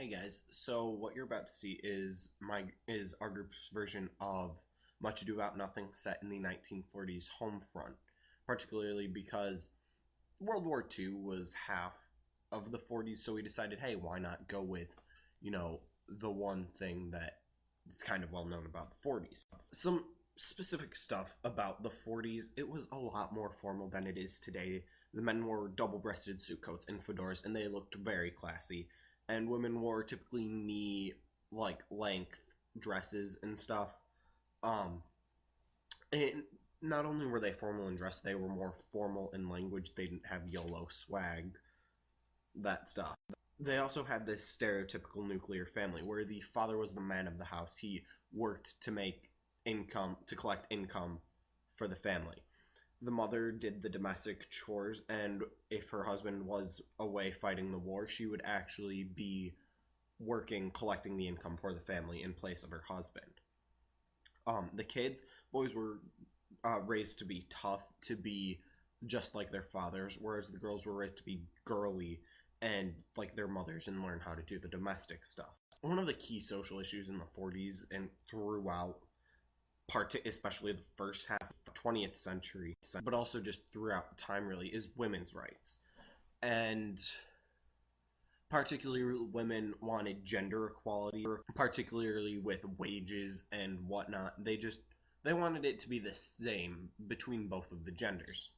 Hey guys, so what you're about to see is our group's version of Much Ado About Nothing set in the 1940s home front, particularly because World War II was half of the 40s, so we decided, hey, why not go with, the one thing that is kind of well known about the 40s. Some specific stuff about the 40s, it was a lot more formal than it is today. The men wore double-breasted suit coats and fedoras, and they looked very classy. And women wore typically length dresses and stuff. And not only were they formal in dress, they were more formal in language. They didn't have YOLO swag, that stuff. They also had this stereotypical nuclear family where the father was the man of the house. He worked to make income, to collect income for the family. The mother did the domestic chores, and if her husband was away fighting the war, she would actually be working, collecting the income for the family in place of her husband. The boys were raised to be tough, to be just like their fathers, whereas the girls were raised to be girly and like their mothers and learn how to do the domestic stuff. One of the key social issues in the 40s and throughout, especially the first half of the 20th century, but also just throughout time really, is women's rights. And particularly women wanted gender equality, particularly with wages and whatnot. They wanted it to be the same between both of the genders.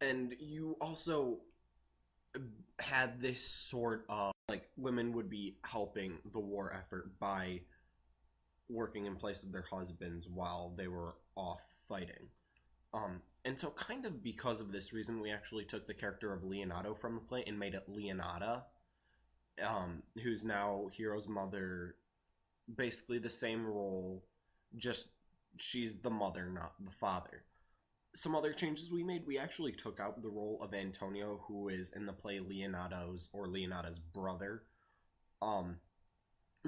And you also had this sort of, women would be helping the war effort by working in place of their husbands while they were off fighting. And so kind of because of this reason, we actually took the character of Leonardo from the play and made it Leonada, who's now Hero's mother, basically the same role, just she's the mother, not the father. Some other changes we made, we actually took out the role of Antonio, who is in the play Leonada's brother.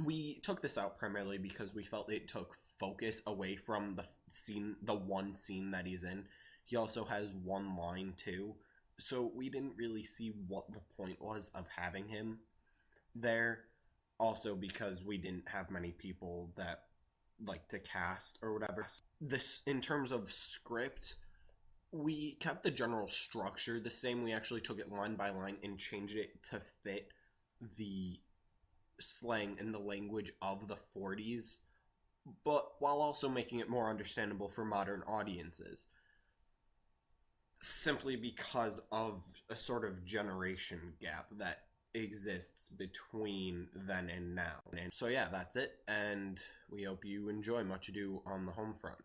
We took this out primarily because we felt it took focus away from the one scene that he's in. He also has one line too, so we didn't really see what the point was of having him there. Also because we didn't have many people that to cast or whatever. This, in terms of script, we kept the general structure the same. We actually took it line by line and changed it to fit the slang and the language of the 40s, but while also making it more understandable for modern audiences, simply because of a sort of generation gap that exists between then and now. And so yeah, that's it, and we hope you enjoy Much Ado on the Homefront.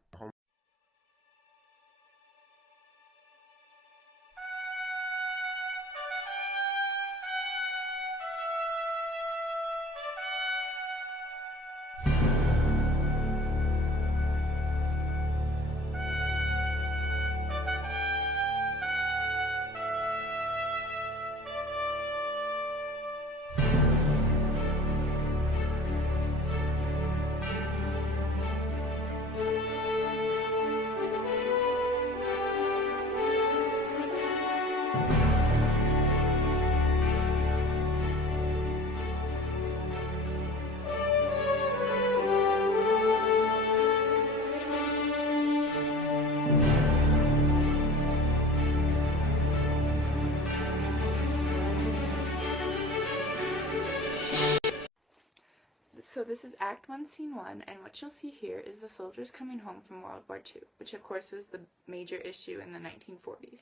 So this is Act 1, Scene 1, and what you'll see here is the soldiers coming home from World War II, which of course was the major issue in the 1940s.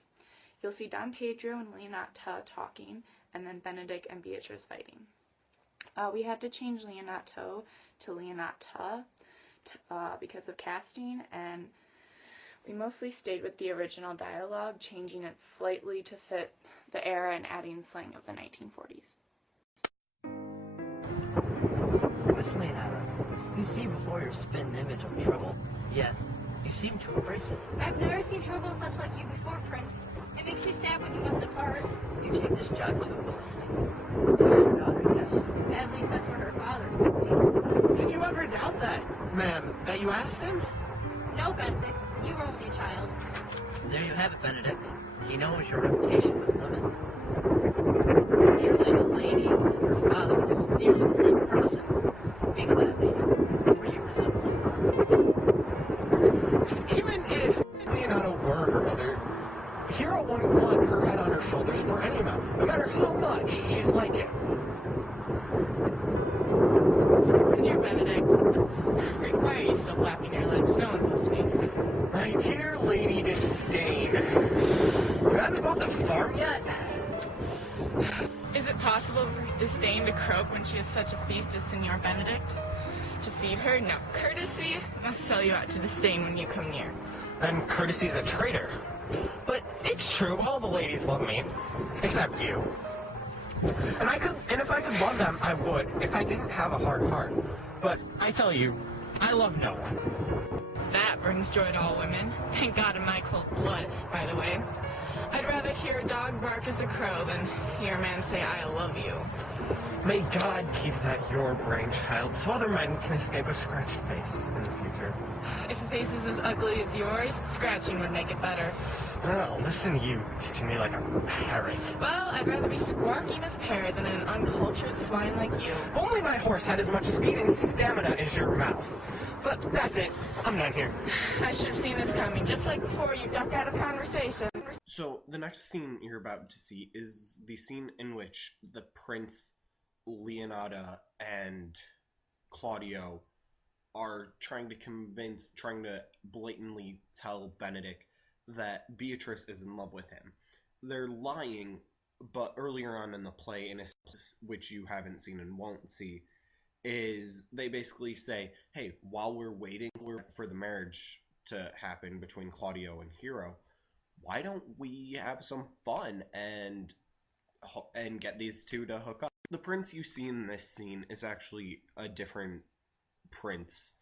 You'll see Don Pedro and Leonata talking, and then Benedict and Beatrice fighting. We had to change Leonato to Leonata because of casting, and we mostly stayed with the original dialogue, changing it slightly to fit the era and adding slang of the 1940s. Miss Leonardo, you see before your spitting image of trouble, yet you seem to embrace it. I've never seen trouble such like you before, Prince. It makes me sad when you must depart. You take this job too willingly. This is your daughter, yes? At least that's what her father told me. Did you ever doubt that, ma'am, that you asked him? No, Benedict. You were only a child. There you have it, Benedict. He knows your reputation with women. Surely the lady Your father is nearly the same person. Be glad, lady, for you resemble him. Even if Leonardo were her mother, Hero wouldn't want her head on her shoulders for any amount, no matter how much she's like it. Senor Benedict, why are you still flapping your lips? No one's listening. My dear Lady Disdain, you haven't bought the farm yet? Is it possible for Disdain to croak when she has such a feast as Senor Benedict? To feed her? No. Courtesy must sell you out to Disdain when you come near. Then courtesy's a traitor. But it's true, all the ladies love me. Except you. And if I could love them, I would, if I didn't have a hard heart. But I tell you, I love no one. That brings joy to all women. Thank God in my cold blood, by the way. I'd rather hear a dog bark as a crow than hear a man say, I love you. May God keep that your brainchild so other men can escape a scratched face in the future. If a face is as ugly as yours, scratching would make it better. Well, listen to you teaching me like a parrot. Well, I'd rather be squawking as a parrot than an uncultured swine like you. Only my horse had as much speed and stamina as your mouth. But that's it. I'm done here. I should have seen this coming. Just like before, you duck out of conversation. So the next scene you're about to see is the scene in which the prince, Leonata, and Claudio are trying to blatantly tell Benedict that Beatrice is in love with him. They're lying, but earlier on in the play, in a which you haven't seen and won't see, is they basically say, hey, while we're waiting for the marriage to happen between Claudio and Hero, why don't we have some fun and get these two to hook up? The prince you see in this scene is actually a different prince,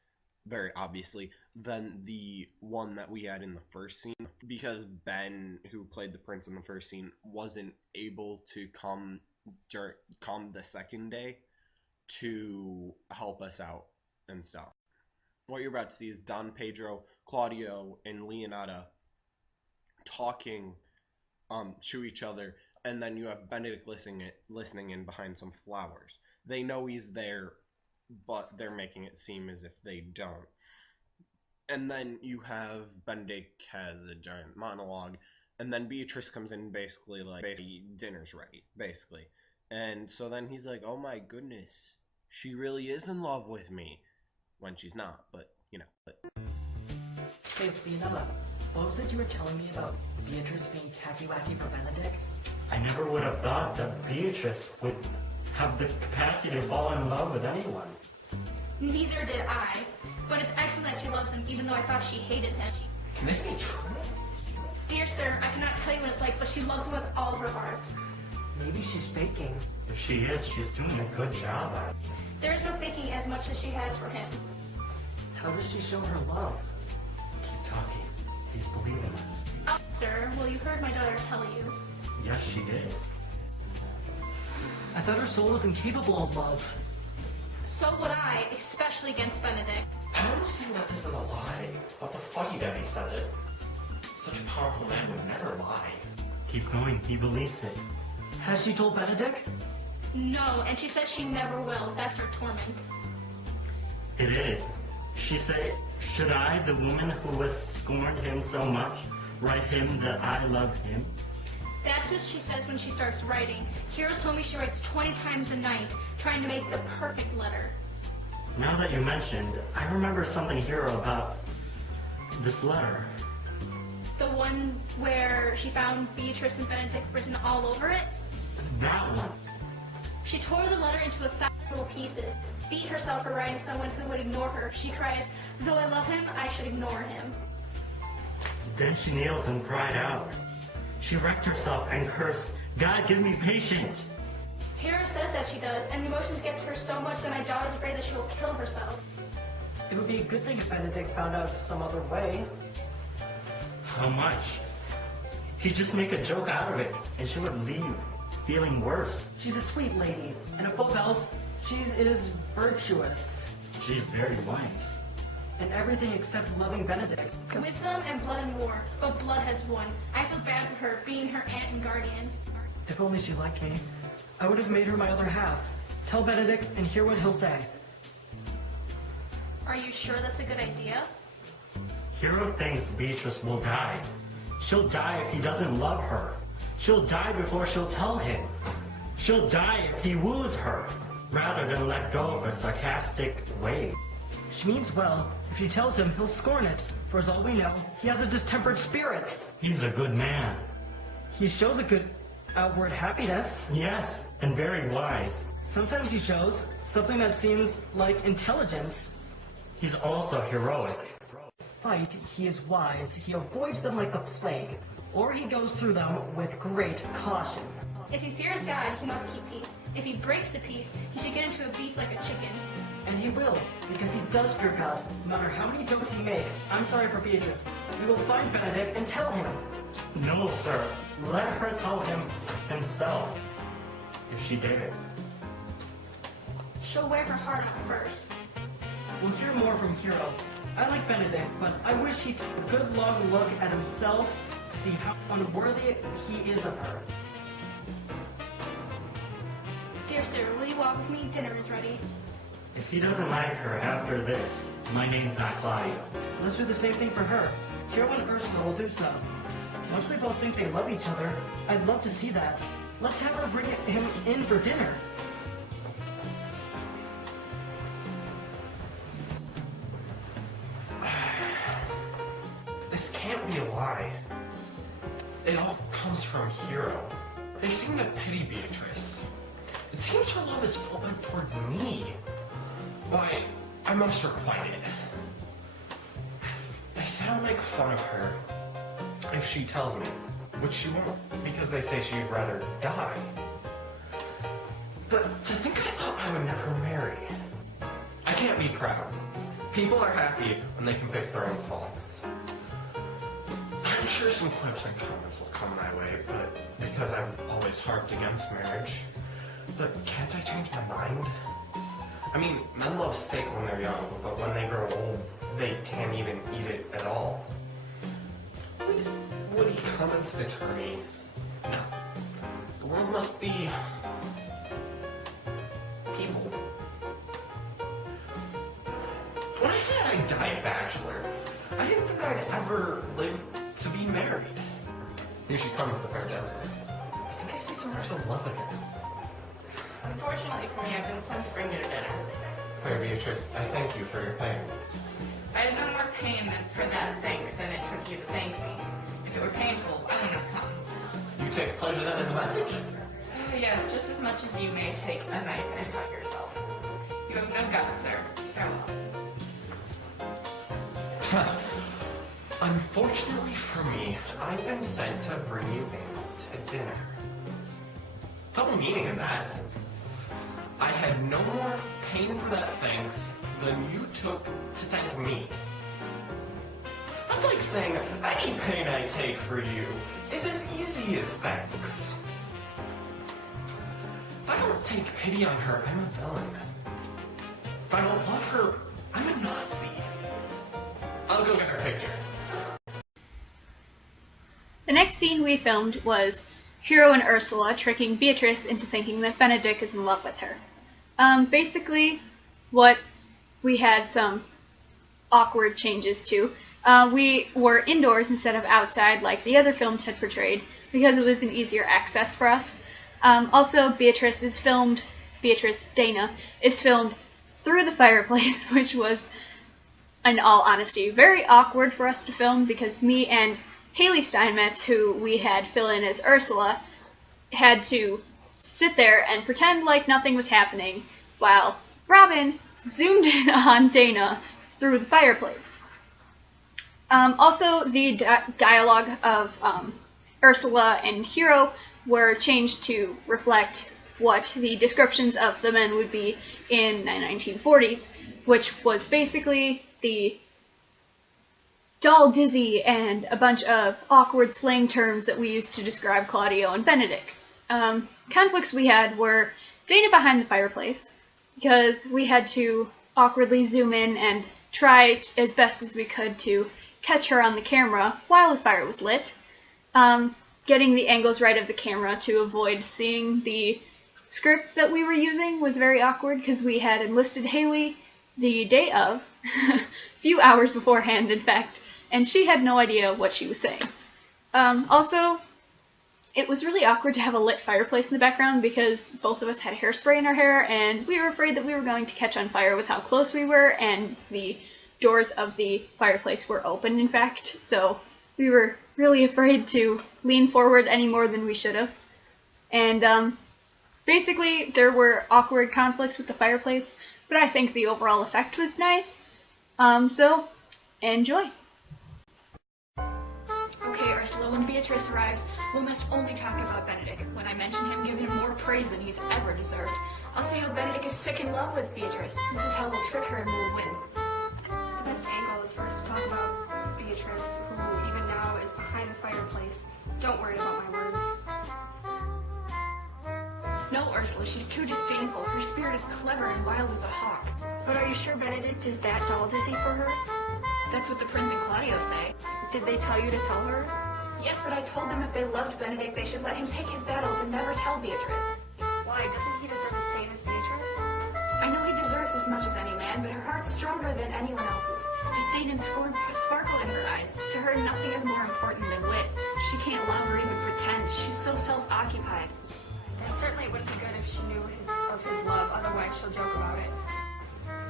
very obviously, than the one that we had in the first scene, because Ben, who played the prince in the first scene, wasn't able to come the second day to help us out and stuff. What you're about to see is Don Pedro, Claudio, and Leonata talking to each other, and then you have Benedict listening in behind some flowers. They know he's there, but they're making it seem as if they don't. And then you have Benedict has a giant monologue, and then Beatrice comes in basically dinner's ready, basically. And so then he's like, oh my goodness, she really is in love with me. When she's not, but, you know. Hey, Leonella, what was it you were telling me about Beatrice being cacky-wacky for Benedict? I never would have thought that Beatrice would have the capacity to fall in love with anyone. Neither did I. But it's excellent that she loves him, even though I thought she hated him. Can this be true? Dear sir, I cannot tell you what it's like, but she loves him with all her heart. Maybe she's faking. If she is, she's doing a good job at it. There is no faking as much as she has for him. How does she show her love? Keep talking. He's believing us. Oh, sir, well, you heard my daughter tell you. Yes, she did. I thought her soul was incapable of love. So would I, especially against Benedict. I almost think that this is a lie, but the funny Debbie says it. Such a powerful man would never lie. Keep going, he believes it. Has she told Benedict? No, and she says she never will. That's her torment. It is. She said, should I, the woman who has scorned him so much, write him that I love him? That's what she says when she starts writing. Heroes told me she writes 20 times a night, trying to make the perfect letter. Now that you mentioned, I remember something here about this letter. The one where she found Beatrice and Benedict written all over it? That one. She tore the letter into 1,000 little pieces, beat herself for writing someone who would ignore her. She cries, though I love him, I should ignore him. Then she kneels and cried out. She wrecked herself and cursed, God, give me patience. Hero says that she does, and the emotions get to her so much that my daughter's afraid that she will kill herself. It would be a good thing if Benedict found out some other way. How much? He'd just make a joke out of it, and she would leave, feeling worse. She's a sweet lady, and above else, she is virtuous. She's very wise. And everything except loving Benedict. Wisdom and blood and war, but blood has won. I feel bad for her, being her aunt and guardian. If only she liked me, I would have made her my other half. Tell Benedict and hear what he'll say. Are you sure that's a good idea? Hero thinks Beatrice will die. She'll die if he doesn't love her. She'll die before she'll tell him. She'll die if he woos her, rather than let go of a sarcastic way. She means well. If she tells him, he'll scorn it. For as all we know, he has a distempered spirit. He's a good man. He shows a good outward happiness. Yes, and very wise. Sometimes he shows something that seems like intelligence. He's also heroic. Fight, he is wise. He avoids them like the plague, or he goes through them with great caution. If he fears God, he must keep peace. If he breaks the peace, he should get into a beef like a chicken. And he will, because he does fear God. No matter how many jokes he makes, I'm sorry for Beatrice. We will find Benedict and tell him. No, sir. Let her tell him himself, if she dares. She'll wear her heart out first. We'll hear more from Hero. I like Benedict, but I wish he'd take a good long look at himself to see how unworthy he is of her. Dear sir, will you walk with me? Dinner is ready. If he doesn't like her after this, my name's not Claudio. Let's do the same thing for her. Hero and Ursula will do so. Once they both think they love each other, I'd love to see that. Let's have her bring him in for dinner. This can't be a lie. It all comes from Hero. They seem to pity Beatrice. It seems her love is flippant towards me. Why, I must requite it. They say I'll make fun of her if she tells me, which she won't, because they say she'd rather die. But to think I thought I would never marry. I can't be proud. People are happy when they can fix their own faults. I'm sure some quips and comments will come my way, but because I've always harped against marriage. But can't I change my mind? I mean, men love steak when they're young, but when they grow old, they can't even eat it at all. These woody comments deter me. No. The world must be people. When I said I'd die a bachelor, I didn't think I'd ever live to be married. Here she comes, the fair damsel. I think I see some marks of love in her. Unfortunately for me, I've been sent to bring you to dinner. Fair Beatrice, I thank you for your pains. I had no more pain for that thanks than it took you to thank me. If it were painful, I wouldn't have come. You take pleasure then in the message? Yes, just as much as you may take a knife and cut yourself. You have no guts, sir. Farewell. Unfortunately for me, I've been sent to bring you in to dinner. Double meaning in that. I had no more pain for that thanks than you took to thank me. That's like saying, any pain I take for you is as easy as thanks. If I don't take pity on her, I'm a villain. If I don't love her, I'm a Nazi. I'll go get her picture. The next scene we filmed was Hero and Ursula tricking Beatrice into thinking that Benedict is in love with her. Basically, what we had some awkward changes to. We were indoors instead of outside like the other films had portrayed because it was an easier access for us. Also, Beatrice Dana is filmed through the fireplace, which was, in all honesty, very awkward for us to film because me and Haley Steinmetz, who we had fill in as Ursula, had to sit there and pretend like nothing was happening while Robin zoomed in on Dana through the fireplace. Also, the dialogue of Ursula and Hero were changed to reflect what the descriptions of the men would be in the 1940s, which was basically the doll dizzy and a bunch of awkward slang terms that we used to describe Claudio and Benedict. Conflicts we had were Dana behind the fireplace, because we had to awkwardly zoom in and try as best as we could to catch her on the camera while the fire was lit. Getting the angles right of the camera to avoid seeing the scripts that we were using was very awkward because we had enlisted Haley the day of, a few hours beforehand, in fact, and she had no idea what she was saying. Also, it was really awkward to have a lit fireplace in the background because both of us had hairspray in our hair, and we were afraid that we were going to catch on fire with how close we were, and the doors of the fireplace were open, in fact, so we were really afraid to lean forward any more than we should have. And basically, there were awkward conflicts with the fireplace, but I think the overall effect was nice. So, enjoy! Okay, Ursula, when Beatrice arrives, we must only talk about Benedict. When I mention him, give him more praise than he's ever deserved. I'll say how Benedict is sick in love with Beatrice. This is how we'll trick her and we'll win. The best angle is for us to talk about Beatrice, who even now is behind the fireplace. Don't worry about my words. No, Ursula, she's too disdainful. Her spirit is clever and wild as a hawk. But are you sure Benedict is that dull dizzy for her? That's what the Prince and Claudio say. Did they tell you to tell her? Yes, but I told them if they loved Benedict, they should let him pick his battles and never tell Beatrice. Why? Doesn't he deserve the same as Beatrice? I know he deserves as much as any man, but her heart's stronger than anyone else's. Disdain and scorn sparkle in her eyes. To her, nothing is more important than wit. She can't love or even pretend. She's so self-occupied. Then certainly it wouldn't be good if she knew of his love, otherwise she'll joke about it.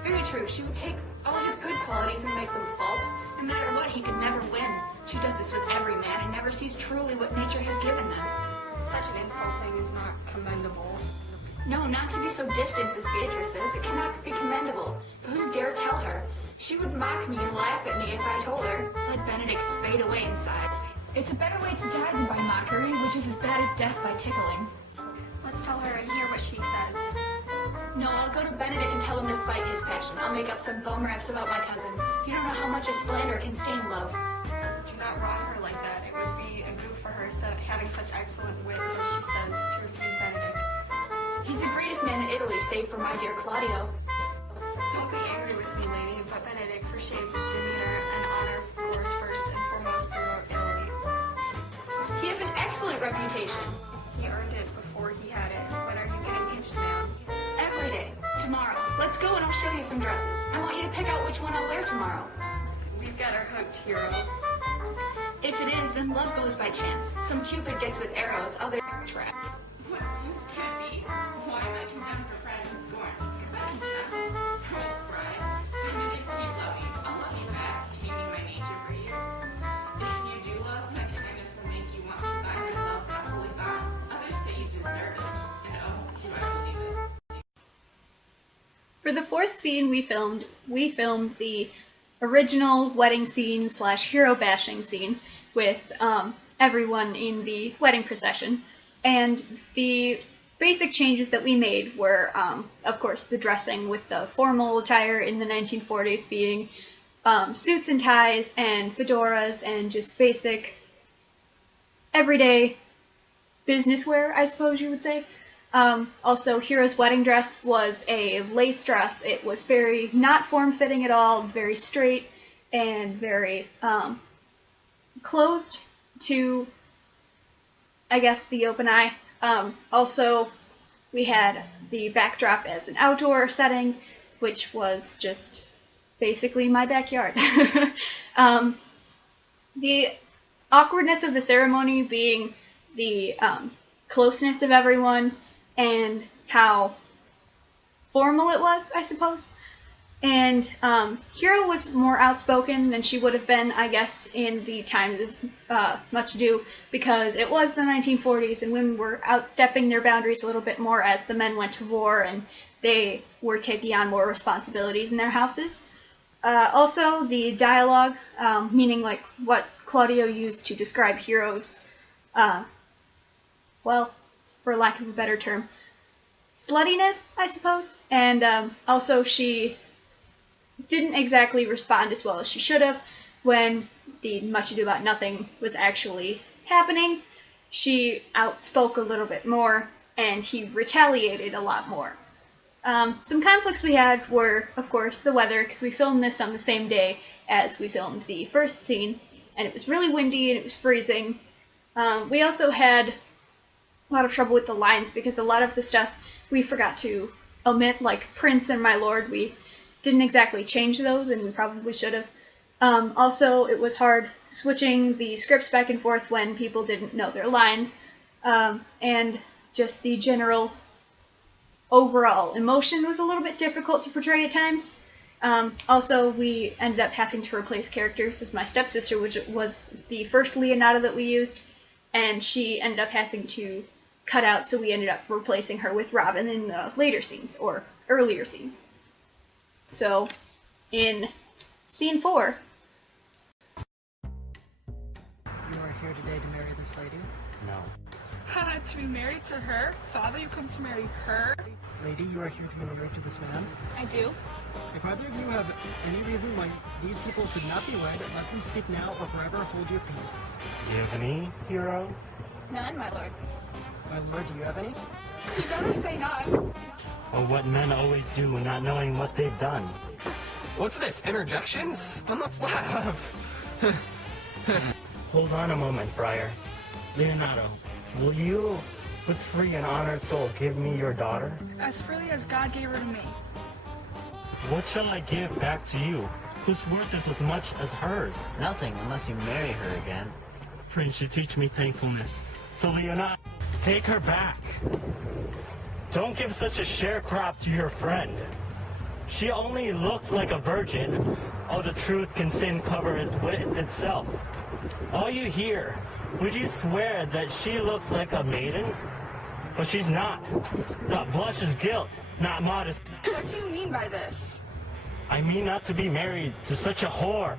Very true. She would take all his good qualities and make them faults. No matter what, he could never win. She does this with every man and never sees truly what nature has given them. Such an insulting is not commendable. No, not to be so distant as Beatrice is. It cannot be commendable. But who dare tell her? She would mock me and laugh at me if I told her. Let Benedict fade away inside. It's a better way to die than by mockery, which is as bad as death by tickling. Let's tell her and hear what she says. No, I'll go to Benedict and tell him to fight his passion. I'll make up some bum raps about my cousin. You don't know how much a slander can stain love. Do not wrong her like that. It would be a goof for her having such excellent wit, as she says, to refuse Benedict. He's the greatest man in Italy, save for my dear Claudio. Don't be angry with me, lady, but Benedict, for shape, demeanor, and honor, course first and foremost throughout Italy. He has an excellent reputation. He earned it before he had it. When are you getting hitched, ma'am? Every day. Tomorrow. Let's go and I'll show you some dresses. I want you to pick out which one I'll wear tomorrow. We've got her hooked, hero. If it is, then love goes by chance. Some Cupid gets with arrows, other trap. What's this gonna be? Why am I condemned for pride and scorn? Goodbye, Jack. Oh, pride. Benedict, keep loving. I'll love you back, taming my nature for you. If you do love, my kindness will make you want to bind our love's unholy bond. Others say you deserve it. And oh, do I believe it? For the fourth scene we filmed the original wedding scene / hero bashing scene with everyone in the wedding procession. And the basic changes that we made were, of course, the dressing with the formal attire in the 1940s being suits and ties and fedoras and just basic everyday business wear, I suppose you would say. Also, Hero's wedding dress was a lace dress. It was very not form-fitting at all, very straight and very closed to, I guess, the open eye. Also, we had the backdrop as an outdoor setting, which was just basically my backyard. The awkwardness of the ceremony being the closeness of everyone and how formal it was, I suppose. And Hero was more outspoken than she would have been, I guess, in the time of Much Ado, because it was the 1940s and women were outstepping their boundaries a little bit more as the men went to war and they were taking on more responsibilities in their houses. Also, the dialogue, meaning like what Claudio used to describe Hero's, well, for lack of a better term, sluttiness, I suppose. And also she didn't exactly respond as well as she should have when the Much Ado About Nothing was actually happening. She outspoke a little bit more, and he retaliated a lot more. Some conflicts we had were, of course, the weather, because we filmed this on the same day as we filmed the first scene, and it was really windy and it was freezing. We also had a lot of trouble with the lines, because a lot of the stuff we forgot to omit, like Prince and My Lord. We didn't exactly change those, and we probably should have. Also, it was hard switching the scripts back and forth when people didn't know their lines, and just the general overall emotion was a little bit difficult to portray at times. Also, we ended up having to replace characters, as my stepsister, which was the first Leonardo that we used, and she ended up having to cut out, so we ended up replacing her with Robin in the later scenes, or earlier scenes. So, in scene 4... You are here today to marry this lady? No. To be married to her? Father, you come to marry her? Lady, you are here to be married to this man? I do. If either of you have any reason why these people should not be wed, let them speak now or forever hold your peace. Do you have any, hero? None, my lord. My lord, do you have any? You better say none. Or what men always do, not knowing what they've done. What's this, interjections? Then let's laugh. Hold on a moment, Friar. Leonardo, will you, with free and honored soul, give me your daughter? As freely as God gave her to me. What shall I give back to you, whose worth is as much as hers? Nothing unless you marry her again. Prince, you teach me thankfulness. So Leonardo, take her back. Don't give such a sharecrop to your friend. She only looks like a virgin. Oh, the truth can sin cover it with itself. All you hear, would you swear that she looks like a maiden? But she's not. That blush is guilt, not modest. What do you mean by this? I mean not to be married to such a whore.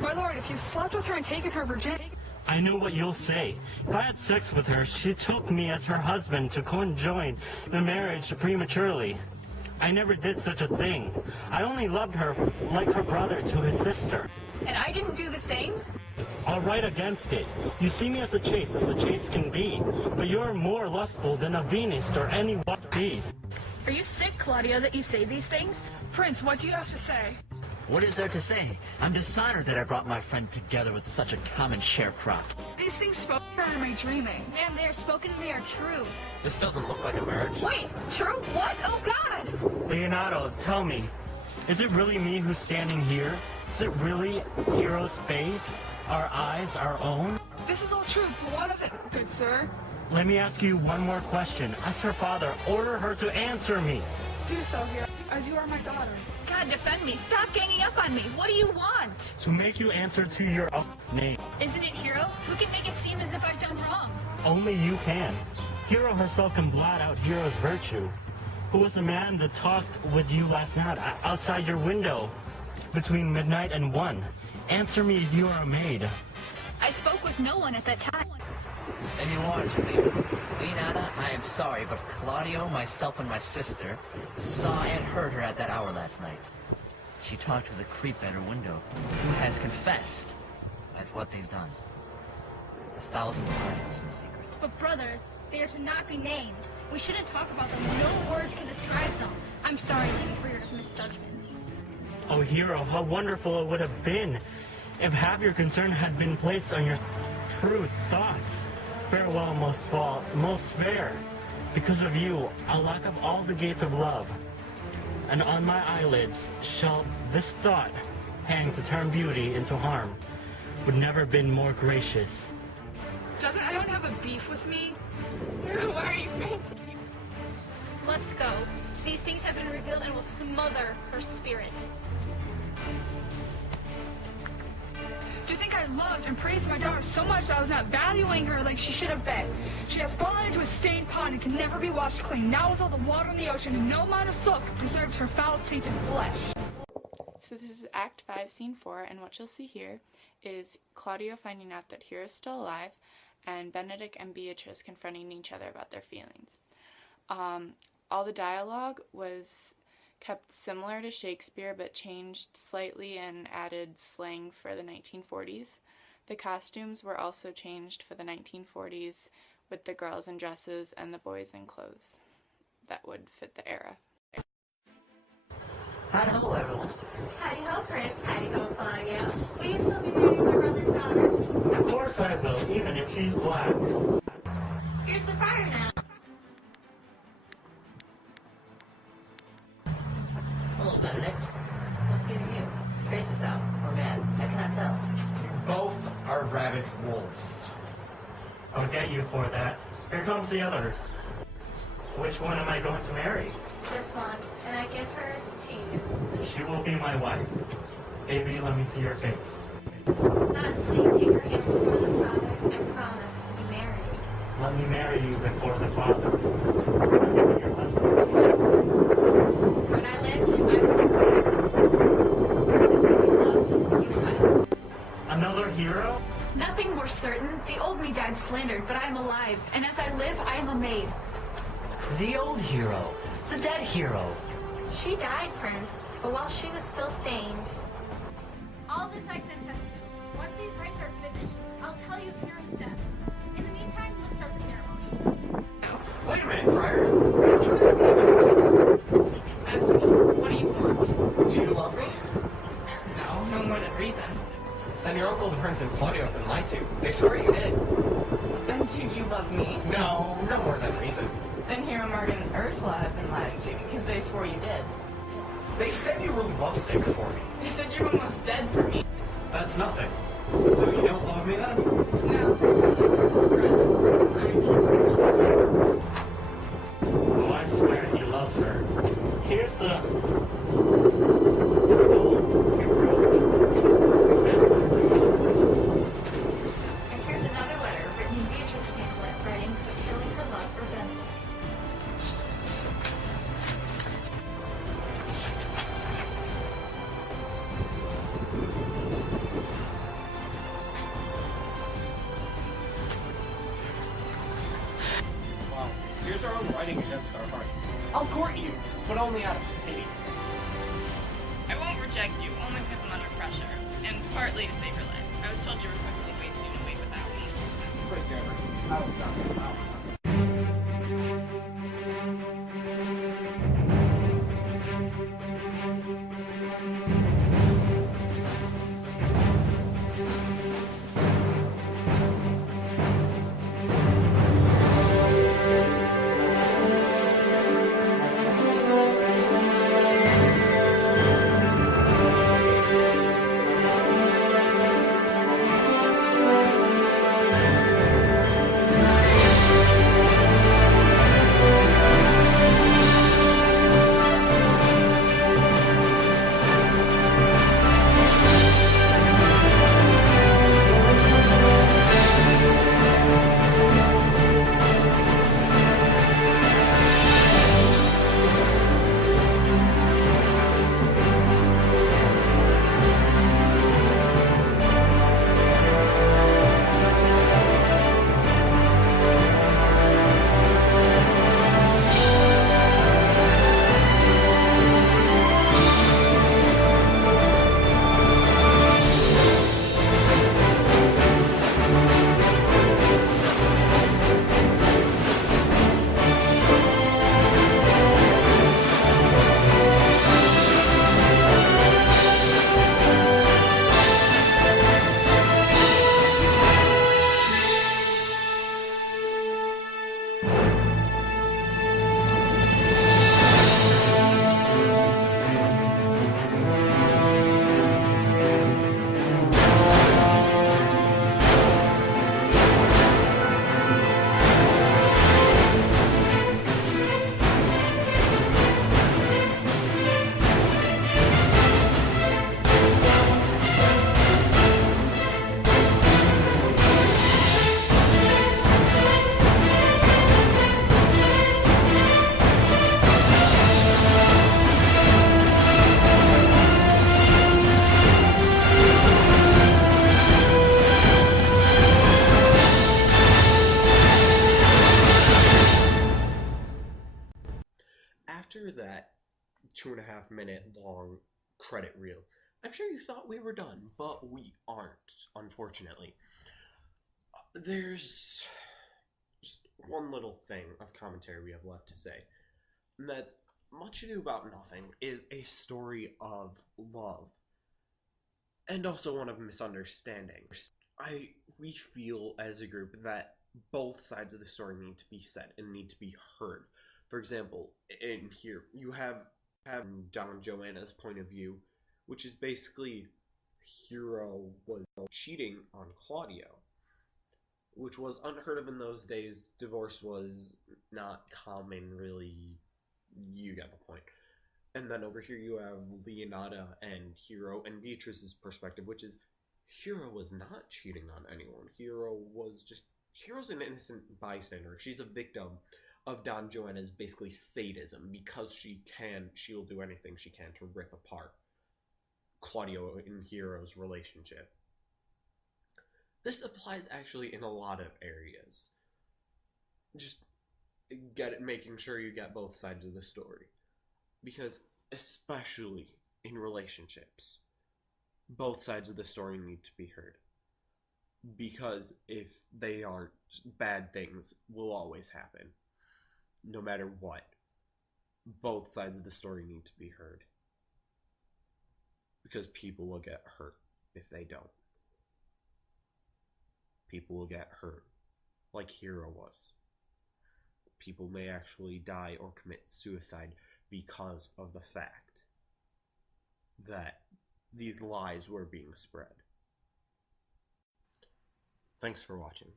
My lord, if you've slept with her and taken her virginity... I know what you'll say. If I had sex with her, she took me as her husband to conjoin the marriage prematurely. I never did such a thing. I only loved her like her brother to his sister. And I didn't do the same? I'll write against it. You see me as a chaste can be, but you're more lustful than a Venus or any wild beast. Are you sick, Claudio, that you say these things? Prince, what do you have to say? What is there to say? I'm dishonored that I brought my friend together with such a common sharecrop. These things spoke or am I dreaming? Ma'am, they are spoken and they are true. This doesn't look like a marriage. Wait, true? What? Oh, God! Leonardo, tell me, is it really me who's standing here? Is it really Hero's face? Our eyes, our own? This is all true, but what of it, good sir? Let me ask you one more question. As her father, order her to answer me. Do so here, as you are my daughter. God, defend me. Stop ganging up on me. What do you want? To make you answer to your own name. Isn't it Hero? Who can make it seem as if I've done wrong? Only you can. Hero herself can blot out Hero's virtue. Who was the man that talked with you last night outside your window between midnight and 1? Answer me if you are a maid. I spoke with no one at that time. Then you are to me. Leonardo, I am sorry, but Claudio, myself, and my sister saw and heard her at that hour last night. She talked with a creep at her window, who has confessed at what they've done 1,000 times in secret. But brother, they are to not be named. We shouldn't talk about them. No words can describe them. I'm sorry, lady, for your misjudgment. Oh, Hero, how wonderful it would have been if half your concern had been placed on your true thoughts. Farewell, most fair. Because of you, I'll lock up all the gates of love, and on my eyelids shall this thought hang to turn beauty into harm. Would never been more gracious. Doesn't anyone have a beef with me? Why are you fainting? Let's go. These things have been revealed and will smother her spirit. Do you think I loved and praised my daughter so much that I was not valuing her like she should have been? She has fallen into a stained pond and can never be washed clean. Now with all the water in the ocean, no amount of silk preserves her foul, tainted flesh. So this is Act 5, Scene 4, and what you'll see here is Claudio finding out that Hero's still alive, and Benedict and Beatrice confronting each other about their feelings. All the dialogue was kept similar to Shakespeare but changed slightly and added slang for the 1940s. The costumes were also changed for the 1940s with the girls in dresses and the boys in clothes that would fit the era. Hi-ho, everyone. Hidey-ho, Prince. Hidey-ho, Claudio. Will you still be marrying my brother's daughter? Of course I will, even if she's black. Here's the fire now. Hello, Benedict. What's eating you? Your face is down, or mad. I cannot tell. You both are ravaged wolves. I'll get you for that. Here comes the others. Which one am I going to marry? This one, and I give her to you. She will be my wife. Baby, let me see your face. Not until you take her hand before this father and promise to be married. Let me marry you before the Father. I'm giving your husband. When I lived, I was your wife. When you loved, you wept. Another hero? Nothing more certain. The old me died slandered, but I am alive, and as I live, I am a maid. The old hero. The dead hero. She died, Prince, but while she was still stained. All this I can attest to. Once these rites are finished, I'll tell you of Hero's death. In the meantime, let's start the ceremony. Wait a minute, Friar. Which one is Beatrice? That's me. What do you want? Do you love me? No more than reason. Then your uncle, the Prince, and Claudio have been lied to. They swore you did. And do you love me? No more than reason. Then Hero, Morgan, and Ursula have been lying to me because they swore you did. They said you were lovesick for me. They said you're almost dead for me. That's nothing. So you don't love me then? No. Oh, I swear he loves her. Here's a... And here's another letter written in Beatrice's handwriting detailing her love for Benedict. Wow. Here's our own writing against our hearts. I'll court you, but only out of pity. I won't reject you, only because I'm under pressure. And partly to save your life. I was told you were quickly wasting away without me. Quick, Jeremy. I will stop you now. After that 2.5 minute long credit reel, I'm sure you thought we were done, but we aren't, unfortunately. There's just one little thing of commentary we have left to say, and that's Much Ado About Nothing is a story of love, and also one of misunderstanding. We feel as a group that both sides of the story need to be said and need to be heard. For example, in here, you have have Don Joanna's point of view, which is basically Hero was cheating on Claudio, which was unheard of in those days. Divorce was not common, really. You get the point. And then over here you have Leonata and Hero and Beatrice's perspective, which is Hero was not cheating on anyone. Hero's an innocent bystander. She's a victim of Don Joanna's basically sadism, because she'll do anything she can to rip apart Claudio and Hero's relationship. This applies actually in a lot of areas. Just making sure you get both sides of the story. Because especially in relationships, both sides of the story need to be heard. Because if they aren't, bad things will always happen. No matter what, both sides of the story need to be heard. Because people will get hurt if they don't. People will get hurt, like Hero was. People may actually die or commit suicide because of the fact that these lies were being spread. Thanks for watching.